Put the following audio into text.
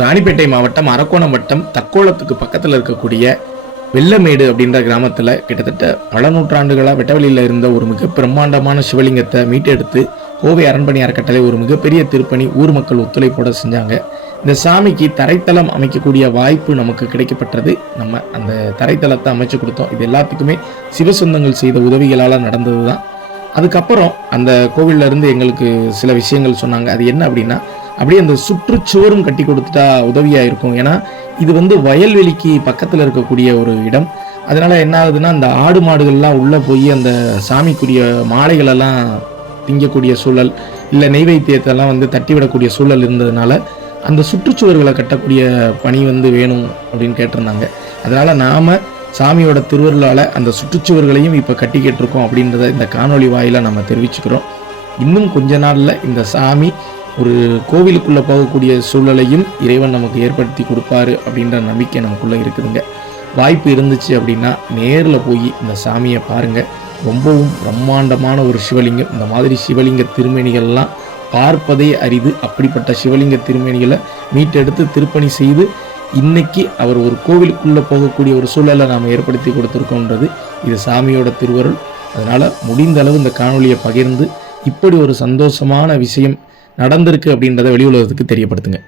ராணிப்பேட்டை மாவட்டம் அரக்கோணம் வட்டம் தக்கோலத்துக்கு பக்கத்தில் இருக்கக்கூடிய வெள்ளமேடு அப்படின்ற கிராமத்தில் கிட்டத்தட்ட பல நூற்றாண்டுகளாக வெட்டவெளியில் இருந்த ஒரு மிக பிரம்மாண்டமான சிவலிங்கத்தை மீட்டெடுத்து கோவை அரண்மனை அறக்கட்டளை ஒரு மிகப்பெரிய திருப்பணி ஊர் மக்கள் ஒத்துழைப்போட செஞ்சாங்க. இந்த சாமிக்கு தரைத்தளம் அமைக்கக்கூடிய வாய்ப்பு நமக்கு கிடைக்கப்பட்டது. நம்ம அந்த தரைத்தளத்தை அமைச்சு கொடுத்தோம். இது எல்லாத்துக்குமே சிவசொந்தங்கள் செய்த உதவிகளால் நடந்தது தான் அதுக்கப்புறம் அந்த கோவில்ல இருந்து எங்களுக்கு சில விஷயங்கள் சொன்னாங்க. அது என்ன அப்படின்னா அப்படியே அந்த சுற்றுச்சுவரும் கட்டி கொடுத்துட்டா உதவியா இருக்கும் ஏன்னா இது வந்து வயல்வெளிக்கு பக்கத்தில் இருக்கக்கூடிய ஒரு இடம். அதனால என்ன ஆகுதுன்னா அந்த ஆடு மாடுகள்லாம் உள்ளே போய் அந்த சாமிக்குரிய மாலைகளெல்லாம் திங்கக்கூடிய சூழல் இல்லை நெய்வேத்தியத்தெல்லாம் வந்து தட்டி விடக்கூடிய சூழல் இருந்ததுனால அந்த சுற்றுச்சுவர்களை கட்டக்கூடிய பணி வந்து வேணும் அப்படின்னு கேட்டிருந்தாங்க. அதனால நாம சாமியோட திருவருளால அந்த சுற்றுச்சுவர்களையும் இப்போ கட்டிக்கிட்டு இருக்கோம் அப்படின்றத இந்த காணொலி வாயில நம்ம தெரிவிச்சுக்கிறோம். இன்னும் கொஞ்ச நாள்ல இந்த சாமி ஒரு கோவிலுக்குள்ளே போகக்கூடிய சூழலையும் இறைவன் நமக்கு ஏற்படுத்தி கொடுப்பாரு அப்படின்ற நம்பிக்கை நமக்குள்ளே இருக்குதுங்க. வாய்ப்பு இருந்துச்சு அப்படின்னா நேரில் போய் இந்த சாமியை பாருங்கள் ரொம்பவும் பிரம்மாண்டமான ஒரு சிவலிங்கம். இந்த மாதிரி சிவலிங்க திருமேனிகள்லாம் பார்ப்பதே அரிது. அப்படிப்பட்ட சிவலிங்க திருமேனிகளை மீட்டெடுத்து திருப்பணி செய்து இன்னைக்கு அவர் ஒரு கோவிலுக்குள்ளே போகக்கூடிய ஒரு சூழலை நாம் ஏற்படுத்தி கொடுத்துருக்கோன்றது இது சாமியோட திருவருள். அதனால் முடிந்த அளவு இந்த காணொலியை பகிர்ந்து இப்படி ஒரு சந்தோஷமான விஷயம் நடந்திருக்கு அப்படின்றத வெளி உலகத்துக்கு தெரியப்படுத்துங்க.